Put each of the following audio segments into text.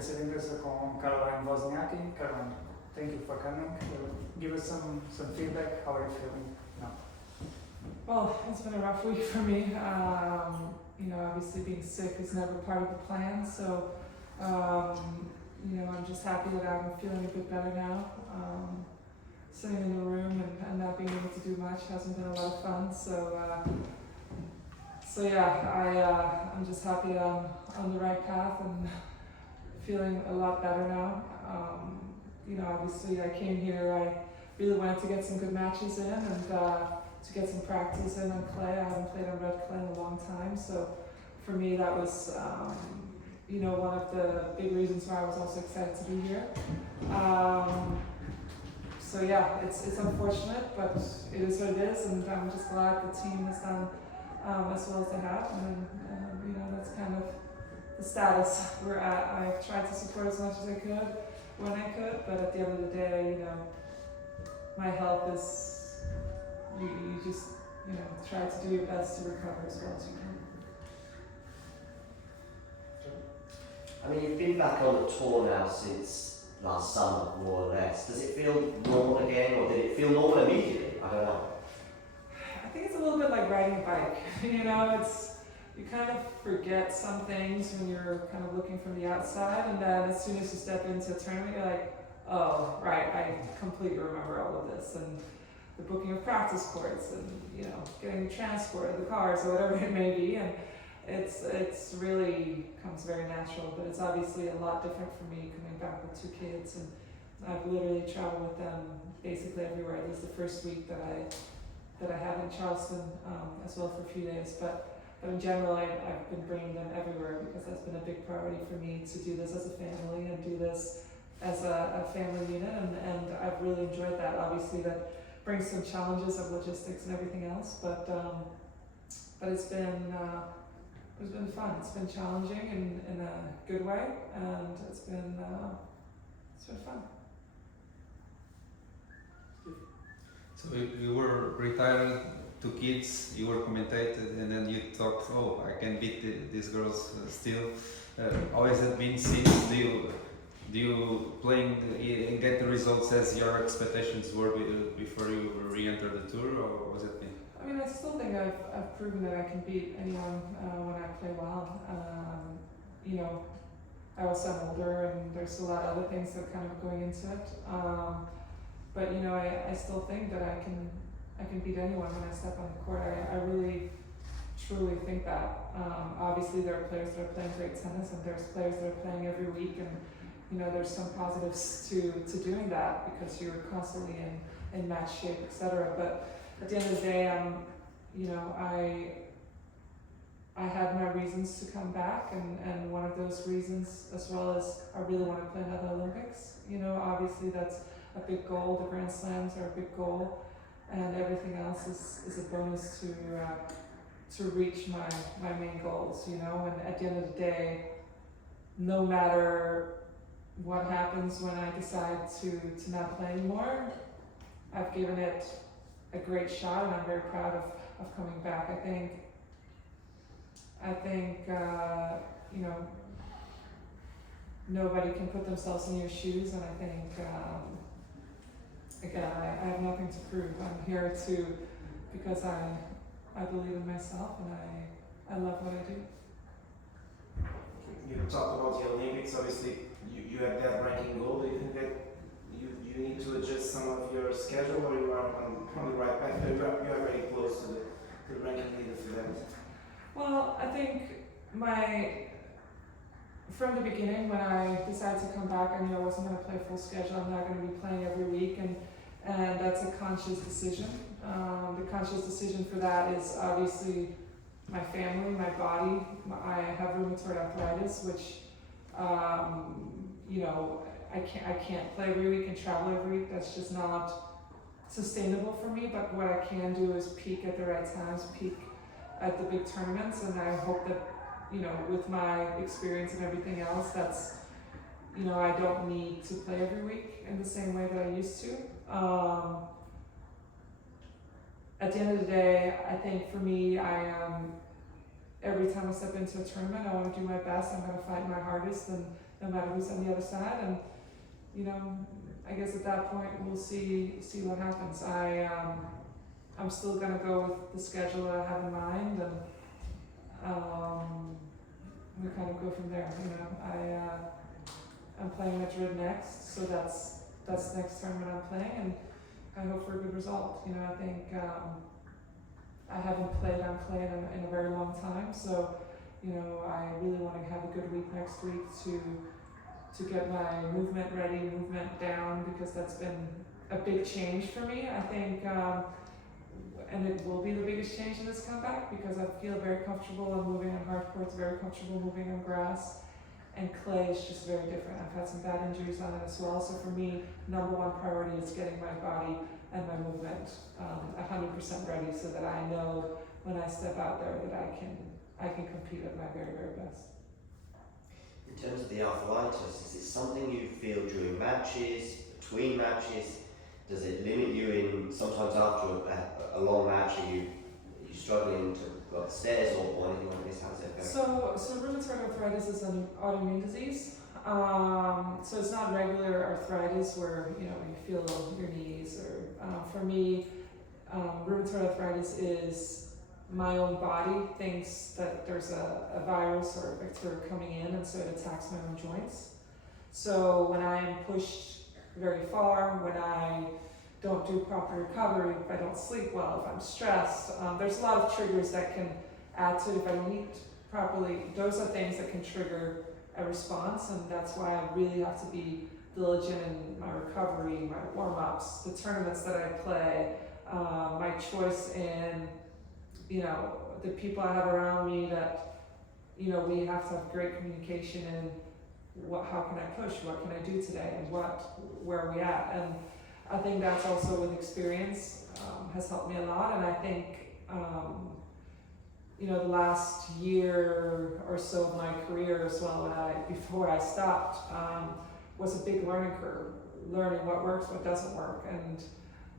Conferência de imprensa com Wozniacki. Caroline, thank you for coming. Give us some feedback. How are you feeling now? Well, it's been a rough week for me. Obviously being sick is never part of the plan, so I'm just happy that I'm feeling a bit better now. Sitting in the room and not being able to do much hasn't been a lot of fun, I'm just happy that I'm on the right path and feeling a lot better now. Obviously I came here, I really wanted to get some good matches in and to get some practice in on clay. I haven't played on red clay in a long time, so for me that was one of the big reasons why I was also excited to be here. It's unfortunate, but it is what it is, and I'm just glad the team has done as well as they have, and that's kind of the status we're at. I've tried to support as much as I could when I could, but at the end of the day, my health is, you just try to do your best to recover as well as you can. I mean, you've been back on the tour now since last summer, more or less. Does it feel normal again, or did it feel normal immediately? I don't know. I think it's a little bit like riding a bike. You kind of forget some things when you're kind of looking from the outside, and then as soon as you step into a tournament, you're like, oh, right, I completely remember all of this, and the booking of practice courts, and getting the transport, the cars, or whatever it may be, and it's really comes very natural. But it's obviously a lot different for me coming back with 2 kids, and I've literally traveled with them basically everywhere. This is the first week that I had in Charleston as well for a few days, but in general, I've been bringing them everywhere because that's been a big priority for me to do this as a family and do this as a family unit, and I've really enjoyed that. Obviously, that brings some challenges of logistics and everything else, but it's been fun. It's been challenging in a good way, and it's been fun. So you were retired, 2 kids, you were commentated, and then you thought, oh, I can beat these girls still. How has it been since? Do you playing and get the results as your expectations were before you re-entered the tour, or was it been? I mean, I still think I've proven that I can beat anyone when I play well. I also am older, and there's a lot of other things that are kind of going into it. But I still think that I can beat anyone when I step on the court. I really, truly think that. Obviously, there are players that are playing great tennis, and there's players that are playing every week, and there's some positives to doing that because you're constantly in match shape, etc. But at the end of the day, I had my reasons to come back, and one of those reasons, as well as I really want to play another Olympics. Obviously that's a big goal. The Grand Slams are a big goal, and everything else is a bonus to reach my main goals. And at the end of the day, no matter what happens when I decide to not play anymore, I've given it a great shot, and I'm very proud of coming back. I think nobody can put themselves in your shoes, and I think again, I have nothing to prove. I'm here because I believe in myself, and I love what I do. You talked about the Olympics. Obviously, you have that ranking goal. Do you think that you need to adjust some of your schedule, or you are on the right path? You are very close to the ranking leader for that. Well, I think from the beginning, when I decided to come back, I knew I wasn't going to play full schedule. I'm not going to be playing every week, and that's a conscious decision. The conscious decision for that is obviously my family, my body. I have rheumatoid arthritis, which I can't play every week and travel every week. That's just not sustainable for me. But what I can do is peak at the right times, peak at the big tournaments, and I hope that with my experience and everything else, that's I don't need to play every week in the same way that I used to. At the end of the day, I think for me, I am every time I step into a tournament, I want to do my best. I'm going to fight my hardest, and no matter who's on the other side. And you know, I guess at that point we'll see what happens. I'm still going to go with the schedule that I have in mind, and we kind of go from there. You know, I'm playing Madrid next, so that's the next tournament I'm playing, and I hope for a good result. You know, I think I haven't played on clay in a very long time, so you know, I really want to have a good week next week to get my movement ready, movement down, because that's been a big change for me. I think, and it will be the biggest change in this comeback, because I feel very comfortable on moving on hard courts, very comfortable moving on grass, and clay is just very different. I've had some bad injuries on it as well, so for me, number one priority is getting my body and my movement 100% ready, so that I know when I step out there that I can compete at my very, very best. In terms of the arthritis, is it something you feel during matches, between matches? Does it limit you in, sometimes after a long match, are you struggling to go upstairs or anything like this? How does it go? So rheumatoid arthritis is an autoimmune disease. So it's not regular arthritis where, you know, you feel your knees, or for me, rheumatoid arthritis is my own body thinks that there's a virus or a bacteria coming in, and so it attacks my own joints. So when I am pushed very far, when I don't do proper recovery, if I don't sleep well, if I'm stressed, there's a lot of triggers that can add to it. If I don't eat properly, those are things that can trigger a response, and that's why I really have to be diligent in my recovery, my warm-ups, the tournaments that I play, my choice in, you know, the people I have around me, that, you know, we have to have great communication in how can I push, what can I do today, and where are we at. And I think that's also with experience has helped me a lot. And I think, you know, the last year or so of my career as well, before I stopped, was a big learning curve, learning what works, what doesn't work.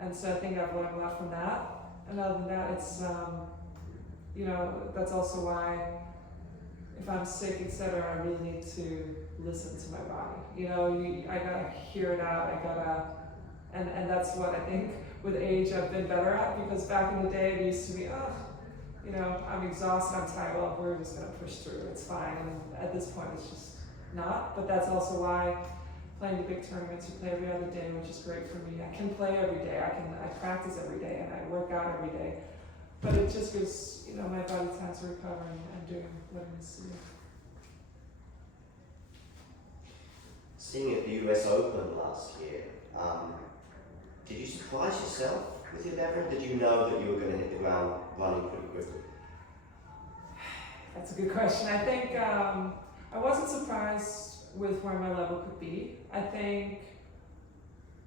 And so I think I've learned a lot from that. And other than that, it's, you know, that's also why if I'm sick, etc., I really need to listen to my body. You know, I gotta hear it out. And that's what I think with age I've been better at, because back in the day it used to be, oh, you know, I'm exhausted, I'm tired, well, we're just gonna push through, it's fine. And at this point it's just not. But that's also why playing the big tournaments, you play every other day, which is great for me. I can play every day, I practice every day, and I work out every day. But it just gives, you know, my body time to recover and doing what it needs to do. Seeing at the US Open last year, did you surprise yourself with your level? Did you know that you were going to hit the ground running pretty quickly? That's a good question. I think I wasn't surprised with where my level could be. I think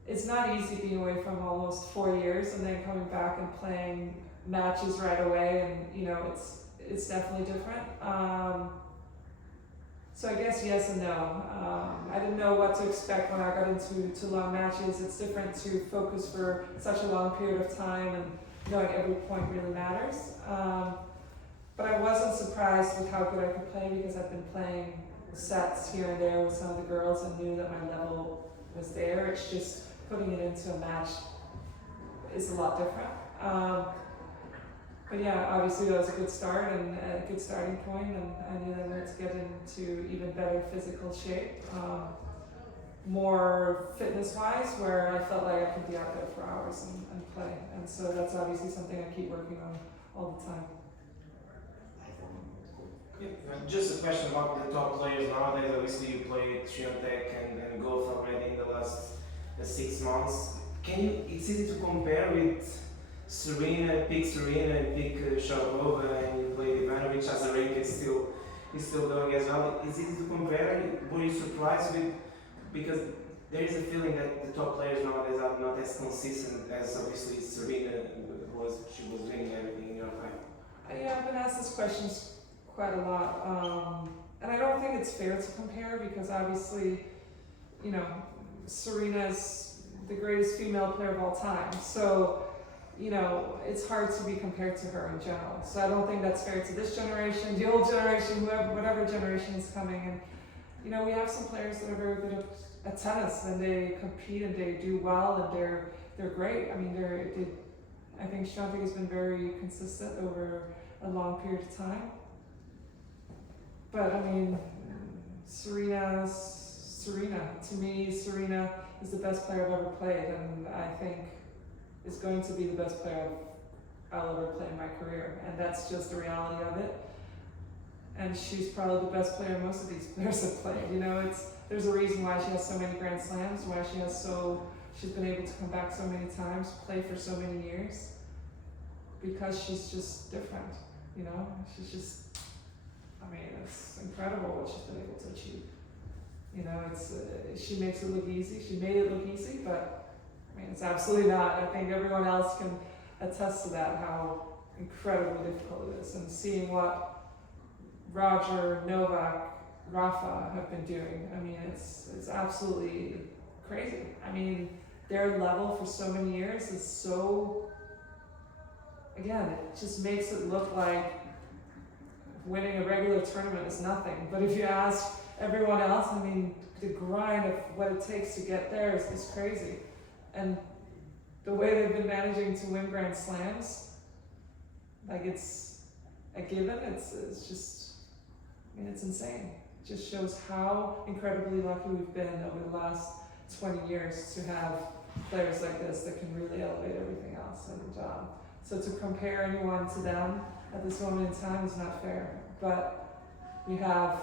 it's not easy being away from almost 4 years and then coming back and playing matches right away, and you know, it's definitely different. So I guess yes and no. I didn't know what to expect when I got into long matches. It's different to focus for such a long period of time, and knowing every point really matters. But I wasn't surprised with how good I could play, because I've been playing sets here and there with some of the girls and knew that my level was there. It's just putting it into a match is a lot different. But yeah, obviously that was a good start and a good starting point, and I knew that I had to get into even better physical shape, more fitness-wise, where I felt like I could be out there for hours and play. And so that's obviously something I keep working on all the time. Yeah, just a question about the top players nowadays. Obviously, you played Swiatek and golf already in the last 6 months. It's easy to compare with Serena, pick Sharapova, and you played Ivanovic. Azarenka is still going as well. Is it easy to compare? Were you surprised with, because there is a feeling that the top players nowadays are not as consistent as obviously Serena was. She was winning everything in your time. Yeah, I've been asked this question quite a lot, and I don't think it's fair to compare, because obviously, you know, Serena's the greatest female player of all time. So, it's hard to be compared to her in general. So I don't think that's fair to this generation, the old generation, whatever generation is coming. And we have some players that are very good at tennis, and they compete and they do well, and they're great. I mean, I think Swiatek has been very consistent over a long period of time. But I mean, Serena. To me, Serena is the best player I've ever played, and I think is going to be the best player I'll ever play in my career. And that's just the reality of it. And she's probably the best player most of these players have played. There's a reason why she has so many Grand Slams, why she's been able to come back so many times, play for so many years, because she's just different. She's just, it's incredible what she's been able to achieve. She makes it look easy. She made it look easy, but it's absolutely not. I think everyone else can attest to that, how incredibly difficult it is. And seeing what Roger, Novak, Rafa have been doing, it's absolutely crazy. Their level for so many years is so, again, it just makes it look like winning a regular tournament is nothing. But if you ask everyone else, the grind of what it takes to get there is crazy. And the way they've been managing to win Grand Slams, it's a given, it's just, it's insane. It just shows how incredibly lucky we've been over the last 20 years to have players like this that can really elevate everything else. And so to compare anyone to them at this moment in time is not fair. But we have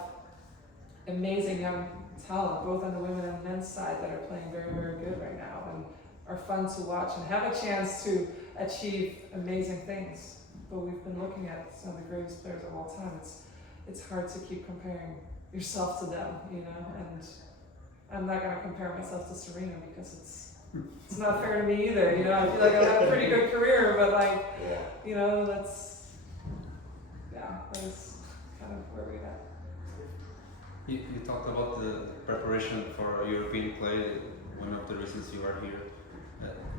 amazing young talent, both on the women and men's side, that are playing very, very good right now and are fun to watch and have a chance to achieve amazing things. But we've been looking at some of the greatest players of all time. It's hard to keep comparing yourself to them, and I'm not going to compare myself to Serena because it's not fair to me either. I feel like I have a pretty good career, but that's kind of where we're at. You talked about the preparation for European play, one of the reasons you are here.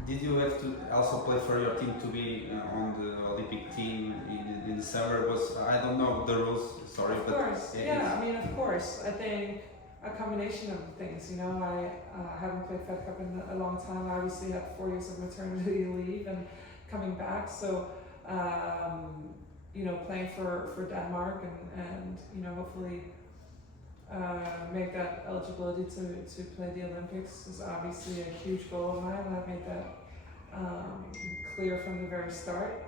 Did you have to also play for your team to be on the Olympic team in the summer? I don't know the rules, sorry. Of course, of course. I think a combination of things. I haven't played Fed Cup in a long time. I obviously had 4 years of maternity leave and coming back. So, playing for Denmark and hopefully make that eligibility to play the Olympics is obviously a huge goal of mine, and I've made that clear from the very start.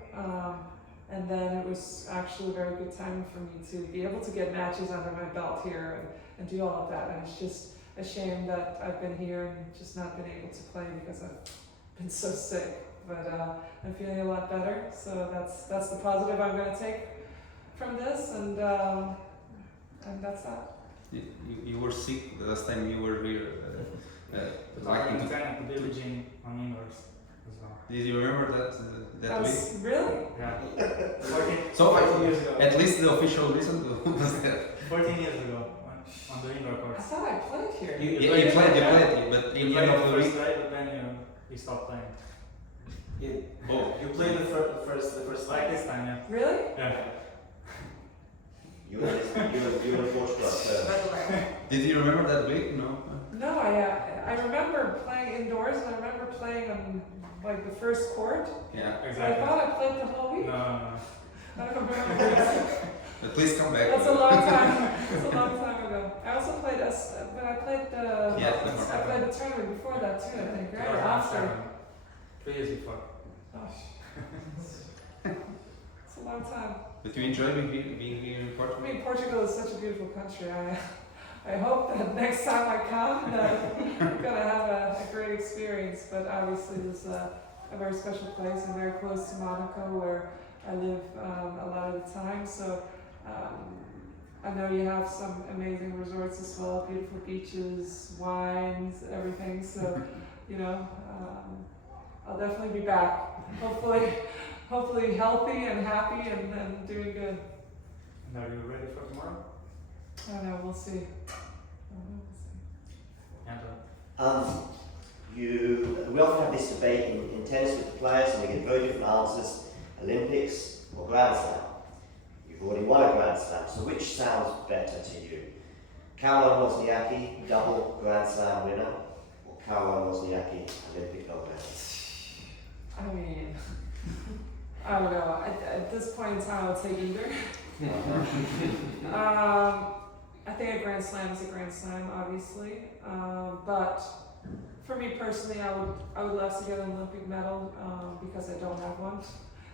And then it was actually very good timing for me to be able to get matches under my belt here and do all of that. And it's just a shame that I've been here and just not been able to play because I've been so sick. But I'm feeling a lot better, so that's the positive I'm going to take from this, and that's that. You were sick the last time you were here. 2010 at the Billie Jean on indoors as well. Did you remember that week? Really? Yeah. 14 years ago. At least the official reason was that. 14 years ago on the indoor I courts. thought I played here. You played, but in the end of the first week. day, but then you stopped playing. You played the first Like this time, yeah. Really? Yeah. You were in Portugal. Did you remember that week? No. No, I remember playing indoors, and I remember playing on the first court. Yeah. I Exactly. thought I played the whole week. No. I don't remember. But please come back. That's a long time. That's a long time ago. I also played but I played Yeah. I played the tournament before that too. I think, right? Or after. 3 years before. Gosh. It's a long time. But you enjoy being here in Portugal? Portugal is such a beautiful country. I hope that next time I come, that I'm gonna have a great experience. But obviously, it's a very special place. I'm very close to Monaco, where I live a lot of the time. So I know you have some amazing resorts as well, beautiful beaches, wines, everything. So I'll definitely be back. Hopefully healthy and happy and doing good. And are you ready for tomorrow? I don't know, we'll see. Anton? we often have this debate in tennis with the players, and we get very different answers: Olympics or Grand Slam. You've already won a Grand Slam, so which sounds better to you? Caroline Wozniacki, double Grand Slam winner, or Caroline Wozniacki, Olympic gold medalist? I mean, I don't know. At this point in time, I'll take either. I think a Grand Slam is a Grand Slam, obviously. But for me personally, I would love to get an Olympic medal because I don't have one.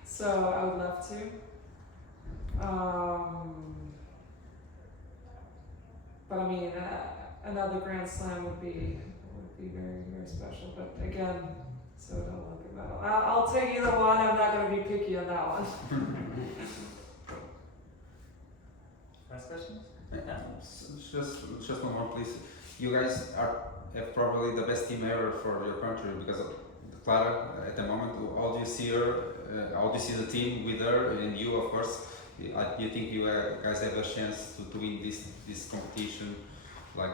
So I would love to. But I mean, another Grand Slam would be very, very special. But again, so an Olympic medal. I'll take either one. I'm not going to be picky on that one. Last questions? Just one more, please. You guys have probably the best team ever for your country because of Clara at the moment. How do you see her? How do you see the team with her and you, of course? Do you think you guys have a chance to win this competition, like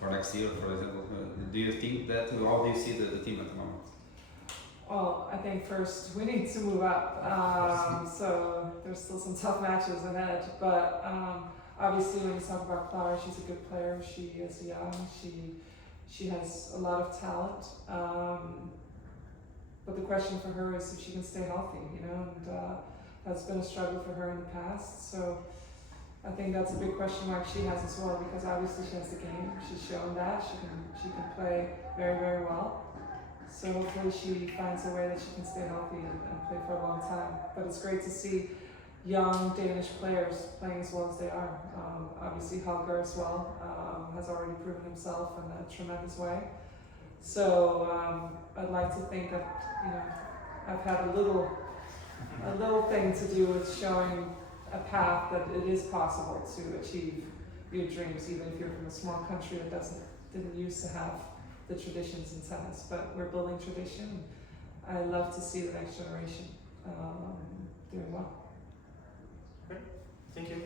for next year, for example? Do you think that? How do you see the team at the moment? Well, I think first we need to move up. So there's still some tough matches ahead. But obviously, when you talk about Clara, she's a good player. She is young. She has a lot of talent. But the question for her is if she can stay healthy, and that's been a struggle for her in the past. So I think that's a big question mark she has as well, because obviously she has the game. She's shown that she can play very, very well. So hopefully she finds a way that she can stay healthy and play for a long time. But it's great to see young Danish players playing as well as they are. Obviously Helger as well has already proven himself in a tremendous way. So I'd like to think that I've had a little thing to do with showing a path that it is possible to achieve your dreams, even if you're from a small country that didn't used to have the traditions in tennis. But we're building tradition. I love to see the next generation doing well. Thank you.